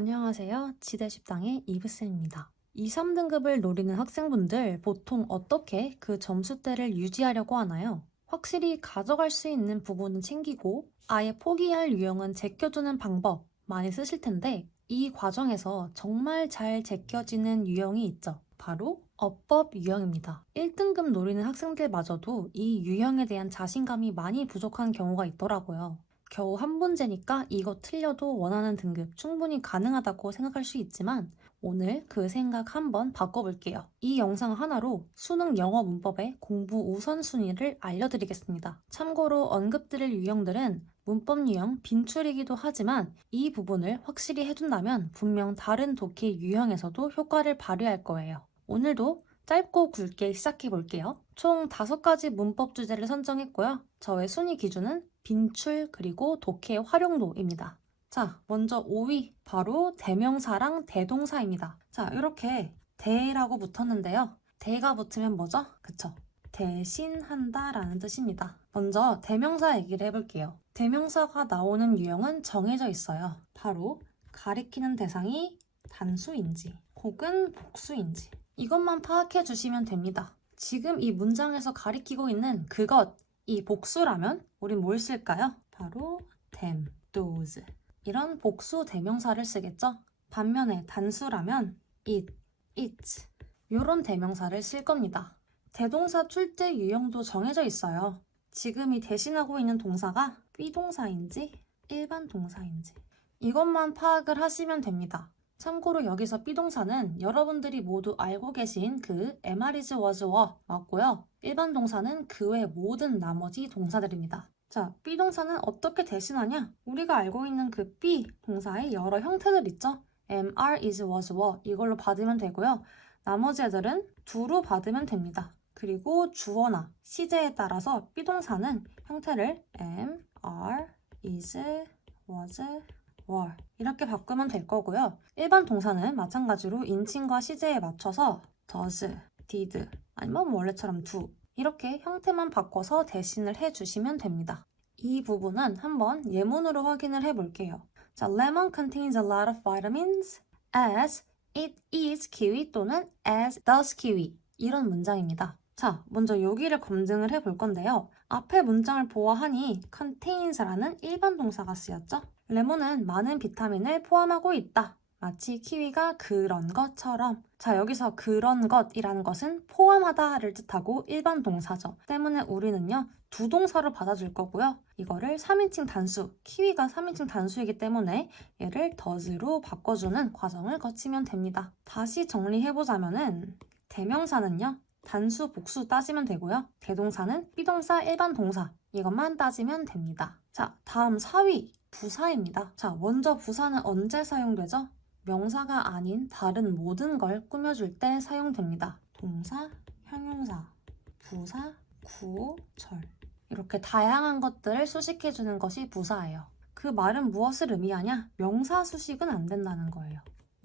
안녕하세요. 지대식당의 이브쌤입니다. 2, 3등급을 노리는 학생분들 보통 어떻게 그 점수대를 유지하려고 하나요? 확실히 가져갈 수 있는 부분은 챙기고 아예 포기할 유형은 제껴두는 방법 많이 쓰실 텐데 이 과정에서 정말 잘 제껴지는 유형이 있죠. 바로 어법 유형입니다. 1등급 노리는 학생들마저도 이 유형에 대한 자신감이 많이 부족한 경우가 있더라고요. 겨우 한 문제니까 이거 틀려도 원하는 등급 충분히 가능하다고 생각할 수 있지만 오늘 그 생각 한번 바꿔볼게요. 이 영상 하나로 수능 영어 문법의 공부 우선순위를 알려드리겠습니다. 참고로 언급드릴 유형들은 문법 유형 빈출이기도 하지만 이 부분을 확실히 해둔다면 분명 다른 독해 유형에서도 효과를 발휘할 거예요. 오늘도 짧고 굵게 시작해볼게요. 총 5가지 문법 주제를 선정했고요. 저의 순위 기준은 빈출 그리고 독해 활용도입니다. 자, 먼저 5위 바로 대명사랑 대동사입니다. 자, 이렇게 대라고 붙었는데요. 대가 붙으면 뭐죠? 그쵸? 대신한다 라는 뜻입니다. 먼저 대명사 얘기를 해볼게요. 대명사가 나오는 유형은 정해져 있어요. 바로 가리키는 대상이 단수인지 혹은 복수인지 이것만 파악해 주시면 됩니다. 지금 이 문장에서 가리키고 있는 그것, 이 복수라면 우린 뭘 쓸까요? 바로 them, those 이런 복수 대명사를 쓰겠죠? 반면에 단수라면 it, its 이런 대명사를 쓸 겁니다. 대동사 출제 유형도 정해져 있어요. 지금 이 대신하고 있는 동사가 비동사인지 일반 동사인지 이것만 파악을 하시면 됩니다. 참고로 여기서 비동사는 여러분들이 모두 알고 계신 그 am, is, was, were 맞고요. 일반 동사는 그 외 모든 나머지 동사들입니다. 자, 비동사는 어떻게 대신하냐? 우리가 알고 있는 그 be 동사의 여러 형태들 있죠? am, are, is, was, were 이걸로 받으면 되고요. 나머지 애들은 do로 받으면 됩니다. 그리고 주어나 시제에 따라서 비동사는 형태를 am, are, is, was, were 이렇게 바꾸면 될 거고요. 일반 동사는 마찬가지로 인칭과 시제에 맞춰서 does, did 아니면 원래처럼 do 이렇게 형태만 바꿔서 대신을 해주시면 됩니다. 이 부분은 한번 예문으로 확인을 해볼게요. 자, lemon contains a lot of vitamins as it is kiwi 또는 as does kiwi 이런 문장입니다. 자, 먼저 여기를 검증을 해볼 건데요. 앞에 문장을 보아하니 contains라는 일반 동사가 쓰였죠? 레몬은 많은 비타민을 포함하고 있다. 마치 키위가 그런 것처럼. 자, 여기서 그런 것이라는 것은 포함하다를 뜻하고 일반 동사죠. 때문에 우리는요, 두 동사로 받아줄 거고요. 이거를 3인칭 단수, 키위가 3인칭 단수이기 때문에 얘를 does로 바꿔주는 과정을 거치면 됩니다. 다시 정리해보자면은 대명사는요, 단수, 복수 따지면 되고요. 대동사는 비동사, 일반 동사 이것만 따지면 됩니다. 자, 다음 4위 부사입니다. 자, 먼저 부사는 언제 사용되죠? 명사가 아닌 다른 모든 걸 꾸며줄 때 사용됩니다. 동사, 형용사, 부사, 구호, 절 이렇게 다양한 것들을 수식해주는 것이 부사예요. 그 말은 무엇을 의미하냐? 명사 수식은 안 된다는 거예요.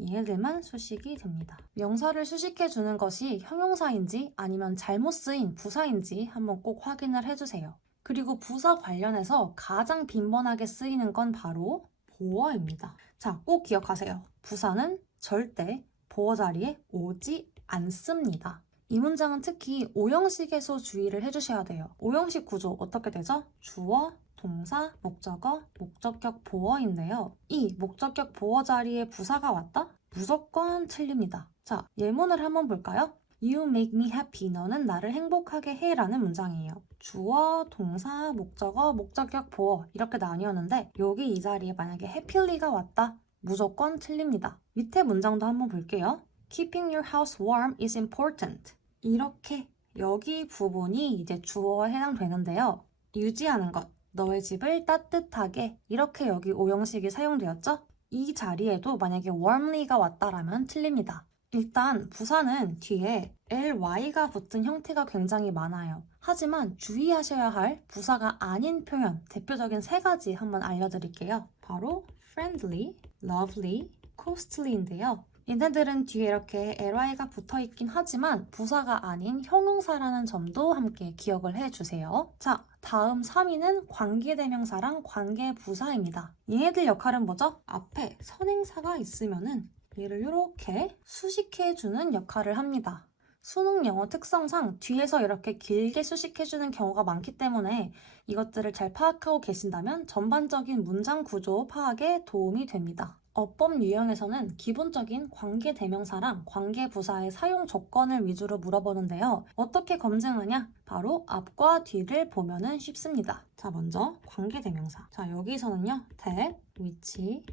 얘들만 수식이 됩니다. 명사를 수식해주는 것이 형용사인지 아니면 잘못 쓰인 부사인지 한번 꼭 확인을 해주세요. 그리고 부사 관련해서 가장 빈번하게 쓰이는 건 바로 보어입니다. 자, 꼭 기억하세요. 부사는 절대 보어 자리에 오지 않습니다. 이 문장은 특히 오형식에서 주의를 해주셔야 돼요. 오형식 구조 어떻게 되죠? 주어, 동사, 목적어, 목적격 보어인데요. 이 목적격 보어 자리에 부사가 왔다? 무조건 틀립니다. 자, 예문을 한번 볼까요? You make me happy. 너는 나를 행복하게 해 라는 문장이에요. 주어, 동사, 목적어, 목적격 보어 이렇게 나뉘었는데 여기 이 자리에 만약에 happy가 왔다? 무조건 틀립니다. 밑에 문장도 한번 볼게요. Keeping your house warm is important. 이렇게 여기 부분이 이제 주어에 해당되는데요. 유지하는 것, 너의 집을 따뜻하게 이렇게 여기 오형식이 사용되었죠? 이 자리에도 만약에 warmly가 왔다라면 틀립니다. 일단 부사는 뒤에 ly가 붙은 형태가 굉장히 많아요. 하지만 주의하셔야 할 부사가 아닌 표현, 대표적인 3가지 한번 알려드릴게요. 바로 friendly, lovely, costly인데요. 얘네들은 뒤에 이렇게 ly가 붙어 있긴 하지만 부사가 아닌 형용사라는 점도 함께 기억을 해주세요. 자, 다음 3위는 관계대명사랑 관계부사입니다. 얘네들 역할은 뭐죠? 앞에 선행사가 있으면은 얘를 이렇게 수식해주는 역할을 합니다. 수능 영어 특성상 뒤에서 이렇게 길게 수식해주는 경우가 많기 때문에 이것들을 잘 파악하고 계신다면 전반적인 문장 구조 파악에 도움이 됩니다. 어법 유형에서는 기본적인 관계대명사랑 관계부사의 사용 조건을 위주로 물어보는데요. 어떻게 검증하냐? 바로 앞과 뒤를 보면은 쉽습니다. 자, 먼저 관계대명사. 자, 여기서는요. that, which,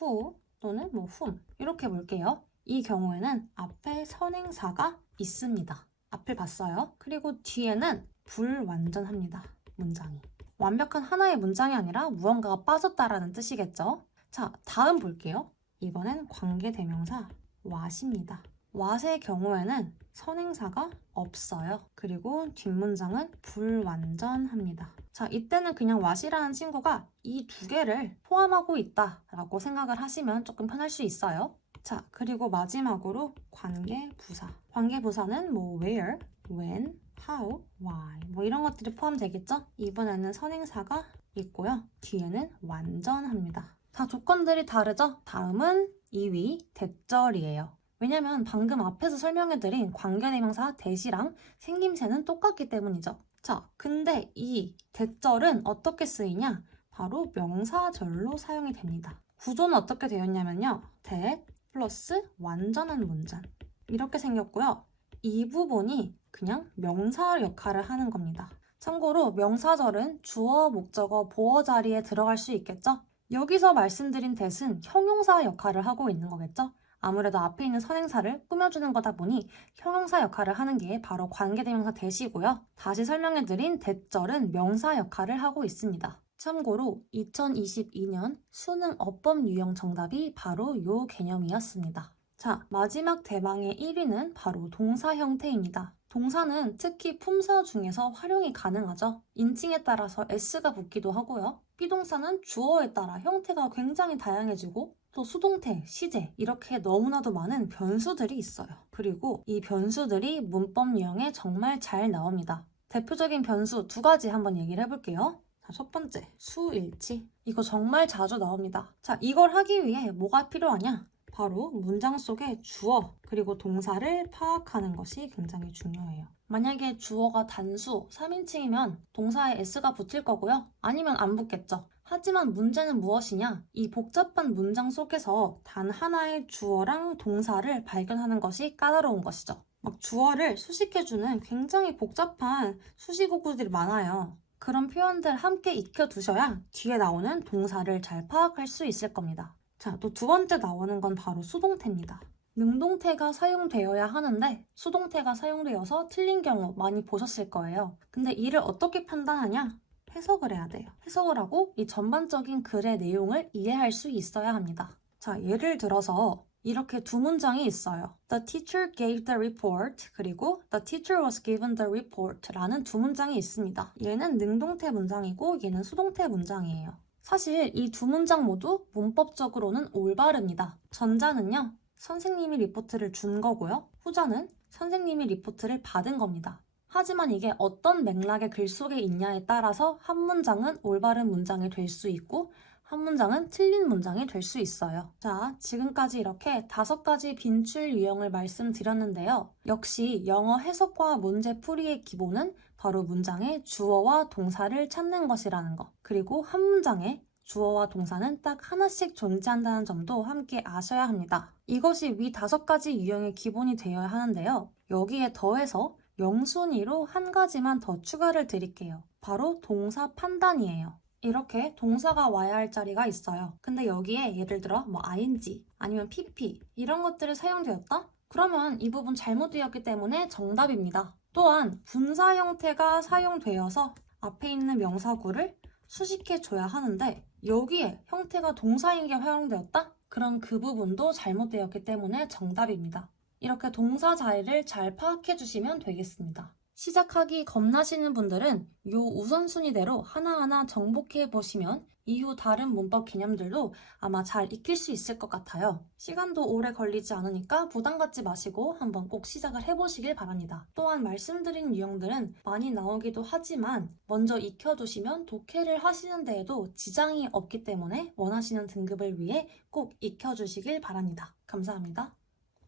who 또는 whom 이렇게 볼게요. 이 경우에는 앞에 선행사가 있습니다. 앞을 봤어요. 그리고 뒤에는 불완전합니다. 문장이. 완벽한 하나의 문장이 아니라 무언가가 빠졌다라는 뜻이겠죠. 자, 다음 볼게요. 이번엔 관계대명사 what입니다. what의 경우에는 선행사가 없어요. 그리고 뒷문장은 불완전합니다. 자, 이때는 그냥 what이라는 친구가 이 두 개를 포함하고 있다라고 생각을 하시면 조금 편할 수 있어요. 자, 그리고 마지막으로 관계부사. 관계부사는 뭐 where, when, how, why 뭐 이런 것들이 포함되겠죠? 이번에는 선행사가 있고요. 뒤에는 완전합니다. 다 조건들이 다르죠? 다음은 2위 대절이에요. 왜냐면 방금 앞에서 설명해드린 관계대명사 대시랑 생김새는 똑같기 때문이죠. 자, 근데 이 대절은 어떻게 쓰이냐? 바로 명사절로 사용이 됩니다. 구조는 어떻게 되었냐면요. that 플러스 완전한 문장 이렇게 생겼고요. 이 부분이 그냥 명사 역할을 하는 겁니다. 참고로 명사절은 주어, 목적어, 보어 자리에 들어갈 수 있겠죠? 여기서 말씀드린 that은 형용사 역할을 하고 있는 거겠죠? 아무래도 앞에 있는 선행사를 꾸며주는 거다 보니 형용사 역할을 하는 게 바로 관계대명사 that이고요. 다시 설명해드린 that절은 명사 역할을 하고 있습니다. 참고로 2022년 수능 어법 유형 정답이 바로 이 개념이었습니다. 자, 마지막 대망의 1위는 바로 동사 형태입니다. 동사는 특히 품사 중에서 활용이 가능하죠. 인칭에 따라서 s가 붙기도 하고요. 비동사는 주어에 따라 형태가 굉장히 다양해지고 또 수동태, 시제 이렇게 너무나도 많은 변수들이 있어요. 그리고 이 변수들이 문법 유형에 정말 잘 나옵니다. 대표적인 변수 2가지 한번 얘기를 해볼게요. 자, 첫 번째, 수일치. 이거 정말 자주 나옵니다. 자, 이걸 하기 위해 뭐가 필요하냐? 바로 문장 속의 주어 그리고 동사를 파악하는 것이 굉장히 중요해요. 만약에 주어가 단수, 3인칭이면 동사에 s가 붙을 거고요. 아니면 안 붙겠죠. 하지만 문제는 무엇이냐? 이 복잡한 문장 속에서 단 하나의 주어랑 동사를 발견하는 것이 까다로운 것이죠. 막 주어를 수식해주는 굉장히 복잡한 수식어구들이 많아요. 그런 표현들 함께 익혀두셔야 뒤에 나오는 동사를 잘 파악할 수 있을 겁니다. 자, 또 2번째 나오는 건 바로 수동태입니다. 능동태가 사용되어야 하는데 수동태가 사용되어서 틀린 경우 많이 보셨을 거예요. 근데 이를 어떻게 판단하냐? 해석을 해야 돼요. 해석을 하고 이 전반적인 글의 내용을 이해할 수 있어야 합니다. 자, 예를 들어서 이렇게 2문장이 있어요. The teacher gave the report 그리고 The teacher was given the report 라는 2문장이 있습니다. 얘는 능동태 문장이고 얘는 수동태 문장이에요. 사실 이 2문장 모두 문법적으로는 올바릅니다. 전자는요. 선생님이 리포트를 준 거고요. 후자는 선생님이 리포트를 받은 겁니다. 하지만 이게 어떤 맥락의 글 속에 있냐에 따라서 한 문장은 올바른 문장이 될 수 있고 한 문장은 틀린 문장이 될 수 있어요. 자, 지금까지 이렇게 5가지 빈출 유형을 말씀드렸는데요. 역시 영어 해석과 문제 풀이의 기본은 바로 문장의 주어와 동사를 찾는 것이라는 것. 그리고 한 문장에 주어와 동사는 딱 하나씩 존재한다는 점도 함께 아셔야 합니다. 이것이 위 5가지 유형의 기본이 되어야 하는데요. 여기에 더해서 영순위로 한 가지만 더 추가를 드릴게요. 바로 동사 판단이에요. 이렇게 동사가 와야 할 자리가 있어요. 근데 여기에 예를 들어 뭐 ing 아니면 pp 이런 것들이 사용되었다? 그러면 이 부분 잘못되었기 때문에 정답입니다. 또한 분사 형태가 사용되어서 앞에 있는 명사구를 수식해줘야 하는데 여기에 형태가 동사인 게 활용되었다? 그럼 그 부분도 잘못되었기 때문에 정답입니다. 이렇게 동사 자리를 잘 파악해 주시면 되겠습니다. 시작하기 겁나시는 분들은 이 우선순위대로 하나하나 정복해 보시면 이후 다른 문법 개념들도 아마 잘 익힐 수 있을 것 같아요. 시간도 오래 걸리지 않으니까 부담 갖지 마시고 한번 꼭 시작을 해보시길 바랍니다. 또한 말씀드린 유형들은 많이 나오기도 하지만 먼저 익혀두시면 독해를 하시는 데에도 지장이 없기 때문에 원하시는 등급을 위해 꼭 익혀주시길 바랍니다. 감사합니다.